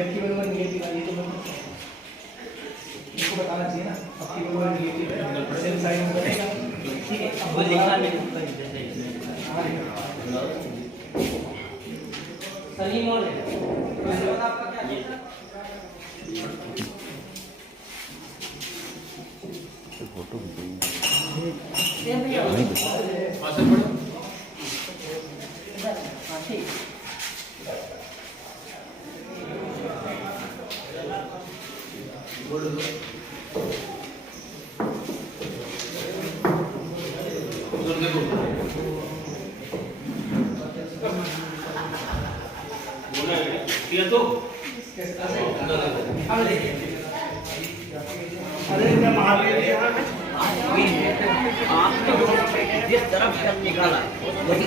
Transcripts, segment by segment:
Active और negative है, ये तो इसको बताना चाहिए ना, एक्टिव और नेगेटिव है, सेल साइड में बनेगा। ठीक है, अब वो लिखा नहीं होता जैसे इसमें। सलीम और आपका क्या है? फोटो जिस तरफ से निकाला वही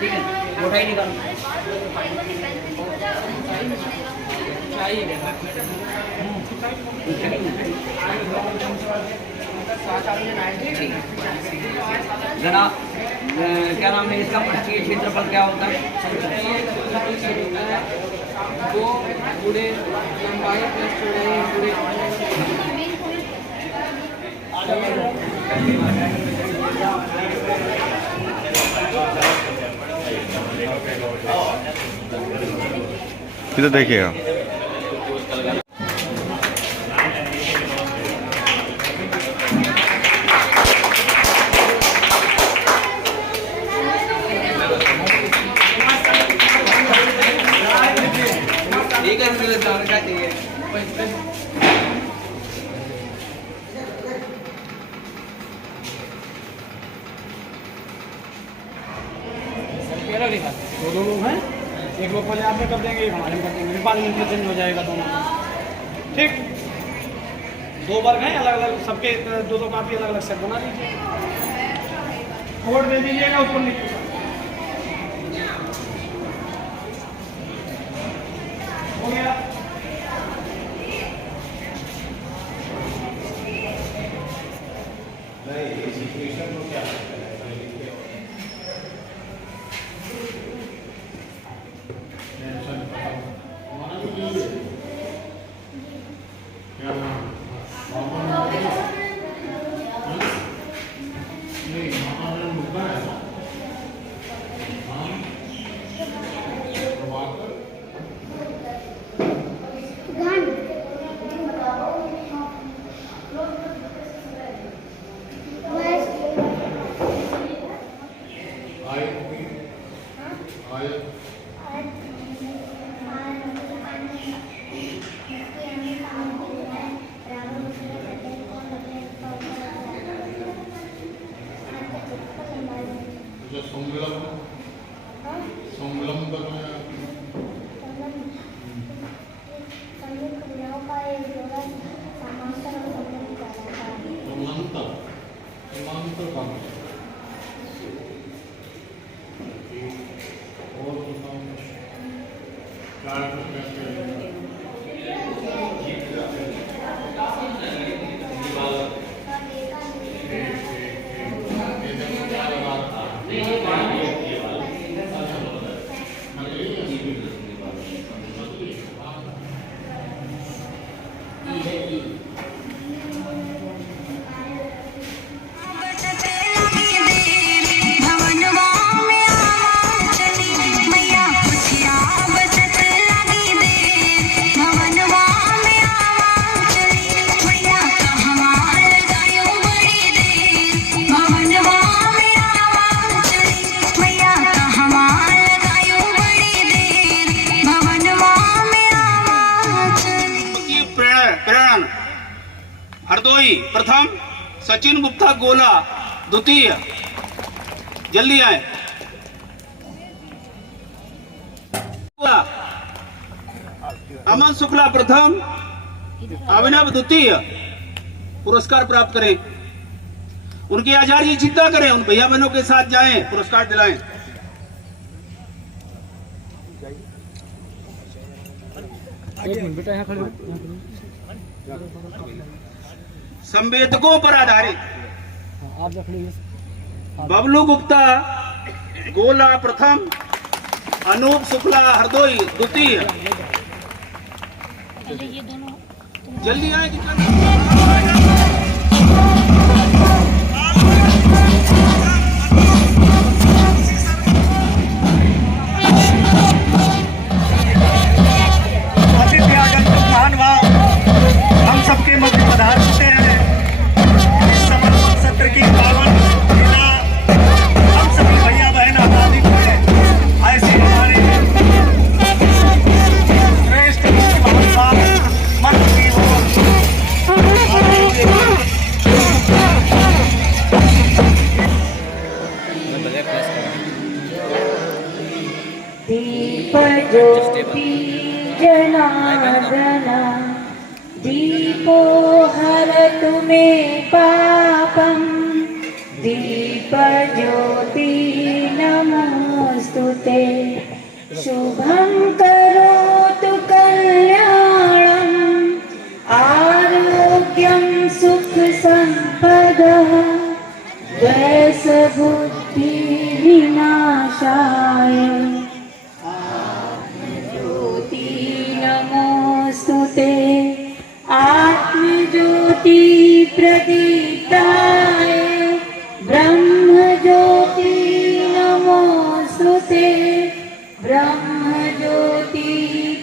ठीक है, मोटाई निकाल जनाब। क्या नाम है इसका? पृष्ठीय क्षेत्रफल क्या होता है? वो पूरे लंबाई प्लस चौड़ाई पूरे इधर देखिएगा। दो लोग हैं, एक लोग पहले आप में कर देंगे, एक हमारे में कर देंगे, 5 मिनट में चेंज हो जाएगा दोनों। ठीक, 2 वर्ग हैं अलग अलग, सबके 2 कापी अलग अलग सेट बना लीजिए, कोड दे दीजिएगा ऊपर लिख के। हो गया। हरदोई प्रथम, सचिन गुप्ता गोला द्वितीय। जल्दी आए। अमन शुक्ला प्रथम, अभिनव द्वितीय पुरस्कार प्राप्त करें। उनके आचार्य चिंता करें, उन भैया बहनों के साथ जाएं, पुरस्कार दिलाएं। एक मिनट बेटा, यहाँ खड़े हो। संवेदकों पर आधारित आप रख लीजिए। बबलू गुप्ता गोला प्रथम, अनूप शुक्ला हरदोई द्वितीय। पहले ये दोनों जल्दी आए जितना अतिथि आगंतुक महान भाव हम सबके मध्य पधार चुके हैं। इस समर्पण सत्र की पावन लीला हम सभी भैया बहन आजादी हुए ऐसे हमारे श्रेष्ठ भाषा मंच की दीप ज्योति जनार्दना दीपो हरतु मे पापं दीप ज्योति नमोस्तुते शुभं करोतु कल्याणं आरोग्यं सुख संपदः द्वेष बुद्धि विनाशाय ज्योति नमोस्तुते आत्मज्योति प्रदीप्ताय ब्रह्म ज्योति नमोस्तुते ब्रह्म ज्योति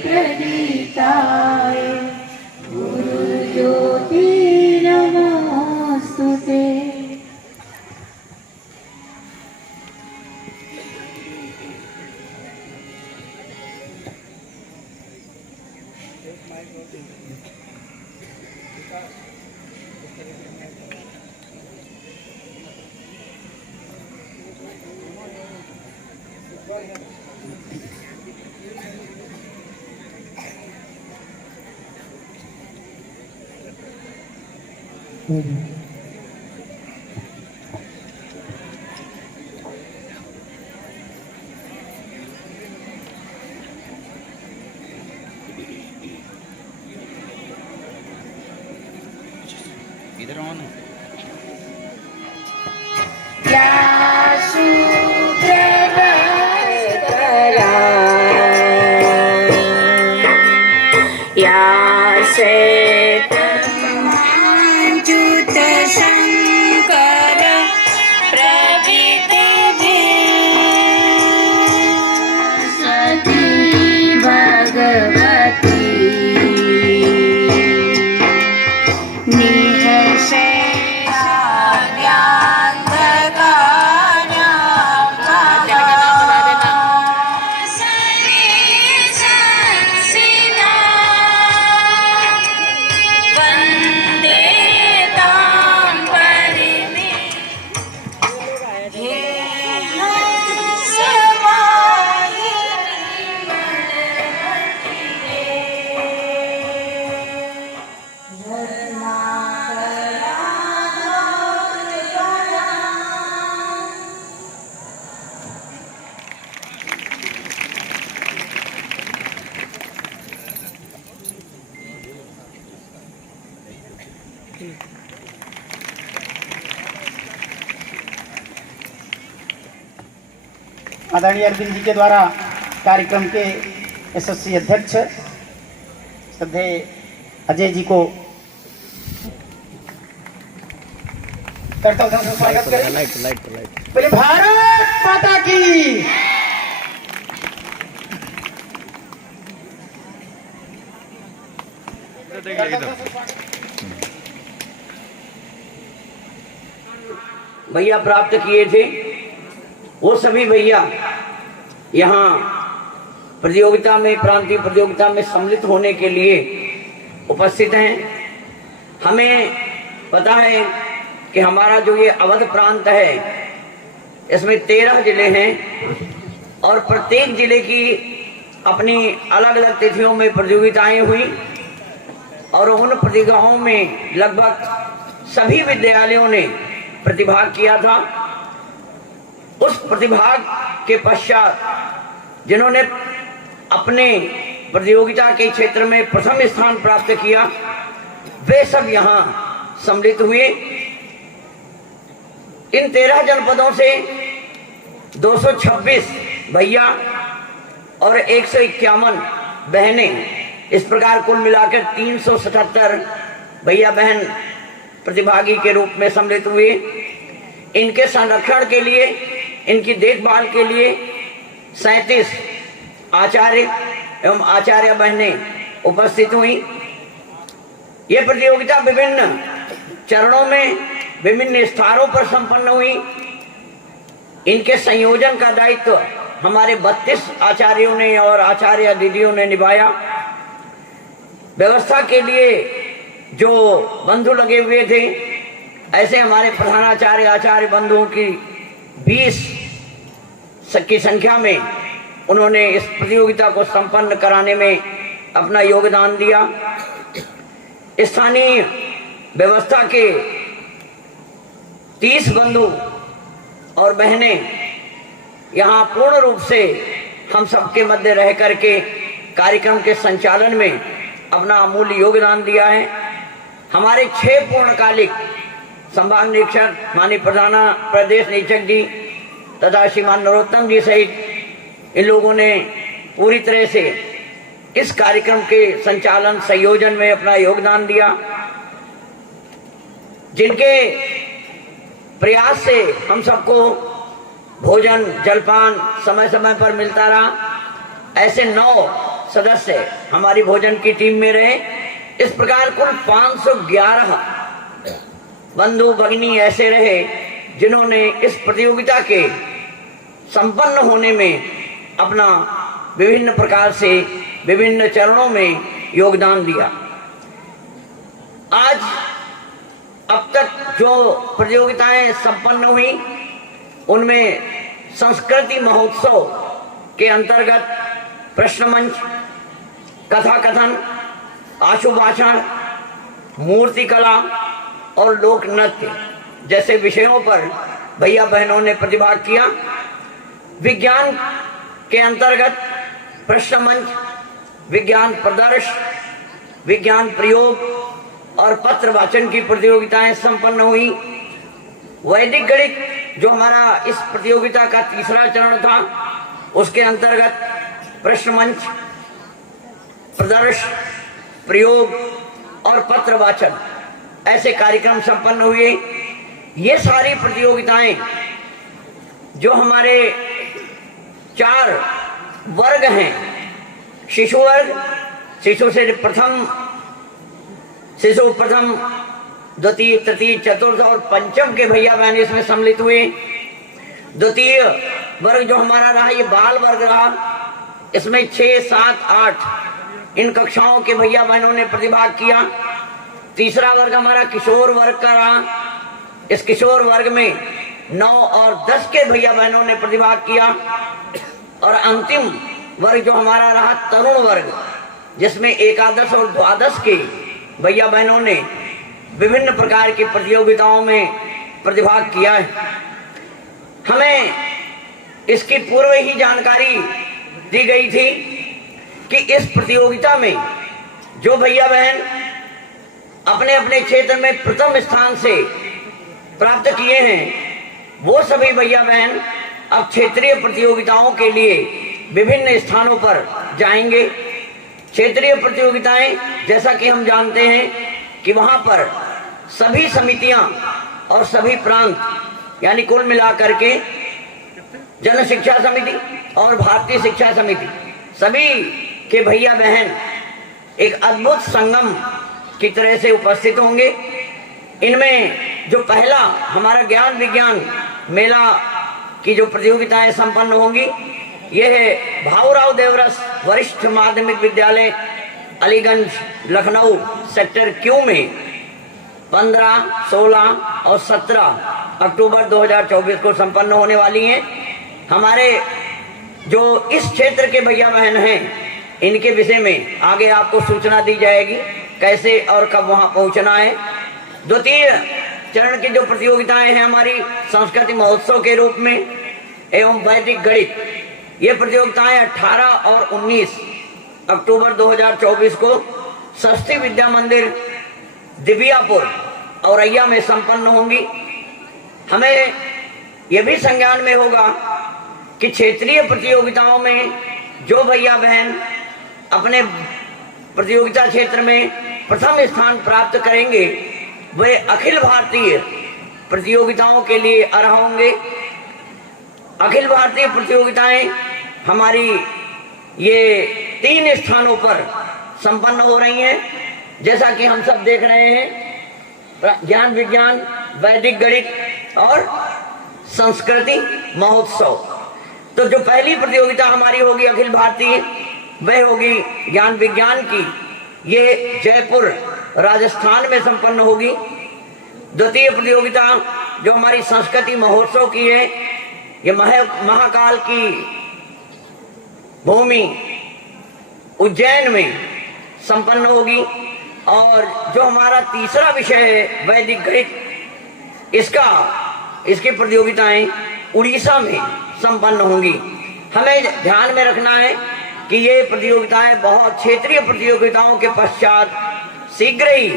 प्रदीप्ताय गुरु ज्योति नमोस्तुते। इधर ऑन है। शंकर प्रविदेवी सती भगवती आदरणीय अरविंद जी के द्वारा कार्यक्रम के यशस्वी अध्यक्ष श्रद्धेय अजय जी को कर्तव्य से स्वागत करें। बोले भारत माता की। भैया प्राप्त किए थे वो सभी भैया यहाँ प्रतियोगिता में प्रांतीय प्रतियोगिता में सम्मिलित होने के लिए उपस्थित हैं। हमें पता है कि हमारा जो ये अवध प्रांत है इसमें 13 जिले हैं और प्रत्येक जिले की अपनी अलग अलग तिथियों में प्रतियोगिताएं हुई और उन प्रतियोगिताओं में लगभग सभी विद्यालयों ने प्रतिभाग किया था। उस प्रतिभाग के पश्चात जिन्होंने अपने प्रतियोगिता के क्षेत्र में प्रथम स्थान प्राप्त किया वे सब यहाँ सम्मिलित हुए। इन 13 जनपदों से 226 भैया और 151 बहनें इस प्रकार कुल मिलाकर 377 भैया बहन प्रतिभागी के रूप में सम्मिलित हुए। इनके संरक्षण के लिए, इनकी देखभाल के लिए 37 आचार्य एवं आचार्य बहनें उपस्थित हुई। ये प्रतियोगिता विभिन्न चरणों में विभिन्न स्थानों पर संपन्न हुई। इनके संयोजन का दायित्व हमारे 32 आचार्यों ने और आचार्य दीदियों ने निभाया। व्यवस्था के लिए जो बंधु लगे हुए थे, ऐसे हमारे प्रधानाचार्य आचार्य बंधुओं की 20 की संख्या में उन्होंने इस प्रतियोगिता को संपन्न कराने में अपना योगदान दिया। स्थानीय व्यवस्था के 30 बंधु और बहनें यहाँ पूर्ण रूप से हम सबके मध्य रह करके कार्यक्रम के संचालन में अपना अमूल्य योगदान दिया है। हमारे 6 पूर्णकालिक संभाग निरीक्षक माननीय प्रदेश निरीक्षक जी तथा श्रीमान नरोत्तम जी सहित इन लोगों ने पूरी तरह से इस कार्यक्रम के संचालन संयोजन में अपना योगदान दिया, जिनके प्रयास से हम सबको भोजन जलपान समय समय पर मिलता रहा। ऐसे 9 सदस्य हमारी भोजन की टीम में रहे। इस प्रकार कुल 511 बंधु भगिनी ऐसे रहे जिन्होंने इस प्रतियोगिता के संपन्न होने में अपना विभिन्न प्रकार से विभिन्न चरणों में योगदान दिया। आज अब तक जो प्रतियोगिताएं संपन्न हुई उनमें संस्कृति महोत्सव के अंतर्गत प्रश्न मंच, कथा कथन, आशुभाषण, मूर्ति कला और लोक नृत्य जैसे विषयों पर भैया बहनों ने प्रतिभाग किया। विज्ञान के अंतर्गत प्रश्न मंच, विज्ञान प्रदर्श, विज्ञान प्रयोग और पत्र वाचन की प्रतियोगिताएं संपन्न हुई। वैदिक गणित जो हमारा इस प्रतियोगिता का तीसरा चरण था, उसके अंतर्गत प्रश्न मंच, प्रदर्श, प्रयोग और पत्र वाचन ऐसे कार्यक्रम संपन्न हुए। ये सारी प्रतियोगिताएं जो हमारे 4 वर्ग हैं, शिशु वर्ग, शिशु प्रथम द्वितीय तृतीय चतुर्थ और पंचम के भैया बहन इसमें सम्मिलित हुए। द्वितीय वर्ग जो हमारा रहा ये बाल वर्ग रहा, इसमें 6, 7, 8 इन कक्षाओं के भैया बहनों ने प्रतिभाग किया। तीसरा वर्ग हमारा किशोर वर्ग का रहा। इस किशोर वर्ग में 9 और 10 के भैया बहनों ने प्रतिभाग किया। और अंतिम वर्ग जो हमारा रहा तरुण वर्ग, जिसमें एकादश और द्वादश के भैया बहनों ने विभिन्न प्रकार की प्रतियोगिताओं में प्रतिभाग किया है। हमें इसकी पूर्व ही जानकारी दी गई थी कि इस प्रतियोगिता में जो भैया बहन अपने अपने क्षेत्र में प्रथम स्थान से प्राप्त किए हैं, वो सभी भैया बहन अब क्षेत्रीय प्रतियोगिताओं के लिए विभिन्न स्थानों पर जाएंगे। क्षेत्रीय प्रतियोगिताएं जैसा कि हम जानते हैं कि वहां पर सभी समितियां और सभी प्रांत यानी कुल मिलाकर के जन शिक्षा समिति और भारतीय शिक्षा समिति सभी के भैया बहन एक अद्भुत संगम की तरह से उपस्थित होंगे। इनमें जो पहला हमारा ज्ञान विज्ञान मेला की जो प्रतियोगिताएं संपन्न होंगी, यह है भाऊराव देवरस वरिष्ठ माध्यमिक विद्यालय अलीगंज लखनऊ सेक्टर क्यू में 15, 16 और 17 अक्टूबर 2024 को संपन्न होने वाली हैं। हमारे जो इस क्षेत्र के भैया बहन हैं, इनके विषय में आगे आपको सूचना दी जाएगी कैसे और कब वहां पहुंचना है। द्वितीय चरण की जो प्रतियोगिताएं हैं हमारी संस्कृति महोत्सव के रूप में एवं वैदिक गणित, ये प्रतियोगिताएं 18 और 19 अक्टूबर 2024 को सरस्वती विद्या मंदिर दिव्यापुर औरैया में संपन्न होंगी। हमें यह भी संज्ञान में होगा कि क्षेत्रीय प्रतियोगिताओं में जो भैया बहन अपने प्रतियोगिता क्षेत्र में प्रथम स्थान प्राप्त करेंगे वे अखिल भारतीय प्रतियोगिताओं के लिए अर्ह होंगे। अखिल भारतीय प्रतियोगिताएं हमारी ये 3 स्थानों पर संपन्न हो रही हैं। जैसा कि हम सब देख रहे हैं, ज्ञान विज्ञान, वैदिक गणित और संस्कृति महोत्सव। तो जो पहली प्रतियोगिता हमारी होगी अखिल भारतीय, वह होगी ज्ञान विज्ञान की। ये जयपुर राजस्थान में संपन्न होगी। द्वितीय प्रतियोगिता जो हमारी संस्कृति महोत्सव की है, ये महाकाल की भूमि उज्जैन में संपन्न होगी। और जो हमारा तीसरा विषय है वैदिक गणित, इसकी प्रतियोगिताएं उड़ीसा में संपन्न होंगी। हमें ध्यान में रखना है कि ये प्रतियोगिताएं बहुत क्षेत्रीय प्रतियोगिताओं के पश्चात शीघ्र ही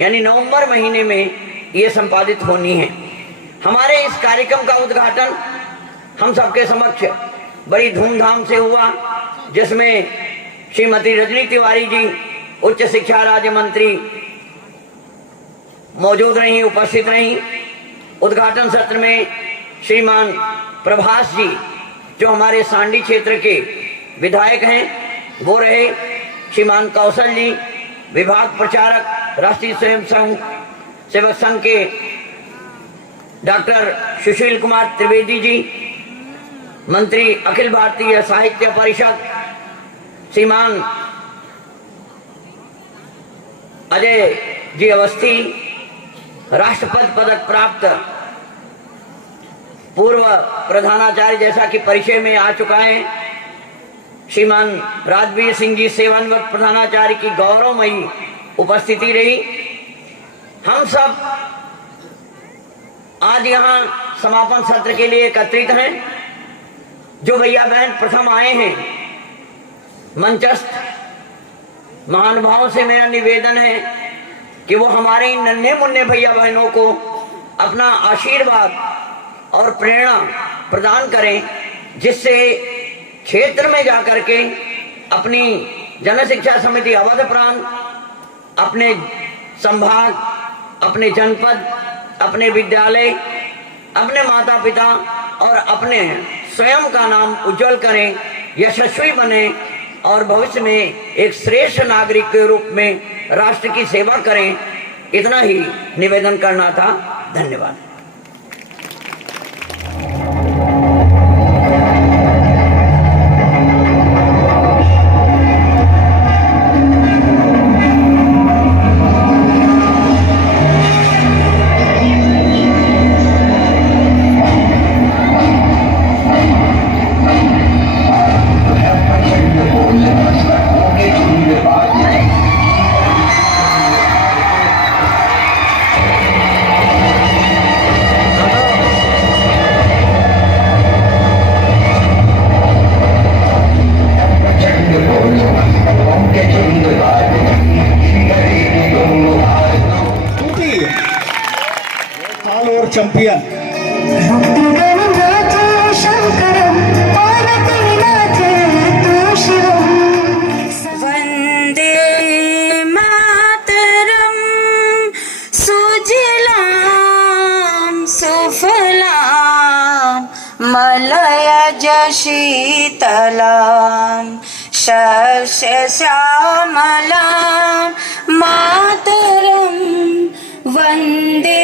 यानी नवंबर महीने में ये संपादित होनी है। हमारे इस कार्यक्रम का उद्घाटन हम सबके समक्ष बड़ी धूमधाम से हुआ, जिसमें श्रीमती रजनी तिवारी जी उच्च शिक्षा राज्य मंत्री मौजूद रही, उपस्थित रही। उद्घाटन सत्र में श्रीमान प्रभास जी जो हमारे सांडी क्षेत्र के विधायक हैं वो रहे। श्रीमान कौशल जी विभाग प्रचारक राष्ट्रीय स्वयं सेवक संघ के डॉक्टर सुशील कुमार त्रिवेदी जी, मंत्री अखिल भारतीय साहित्य परिषद श्रीमान अजय जी अवस्थी, राष्ट्रपति पदक प्राप्त पूर्व प्रधानाचार्य जैसा कि परिचय में आ चुका है, श्रीमान राजवीर सिंह जी सेवानिवृत्त प्रधानाचार्य की गौरवमयी उपस्थिति रही। हम सब आज यहाँ समापन सत्र के लिए एकत्रित हैं। जो भैया बहन प्रथम आए हैं, मंचस्थ महानुभावों से मेरा निवेदन है कि वो हमारे इन नन्हे मुन्ने भैया बहनों को अपना आशीर्वाद और प्रेरणा प्रदान करें, जिससे क्षेत्र में जाकर के अपनी जन शिक्षा समिति अवध प्रांत, अपने संभाग, अपने जनपद, अपने विद्यालय, अपने माता पिता और अपने स्वयं का नाम उज्जवल करें, यशस्वी बने और भविष्य में एक श्रेष्ठ नागरिक के रूप में राष्ट्र की सेवा करें। इतना ही निवेदन करना था। धन्यवाद। चैंपियन वंदे मातरम सुजलाम सुफलाम मलयज शीतलाम शस्य श्यामलाम मातरम वंदे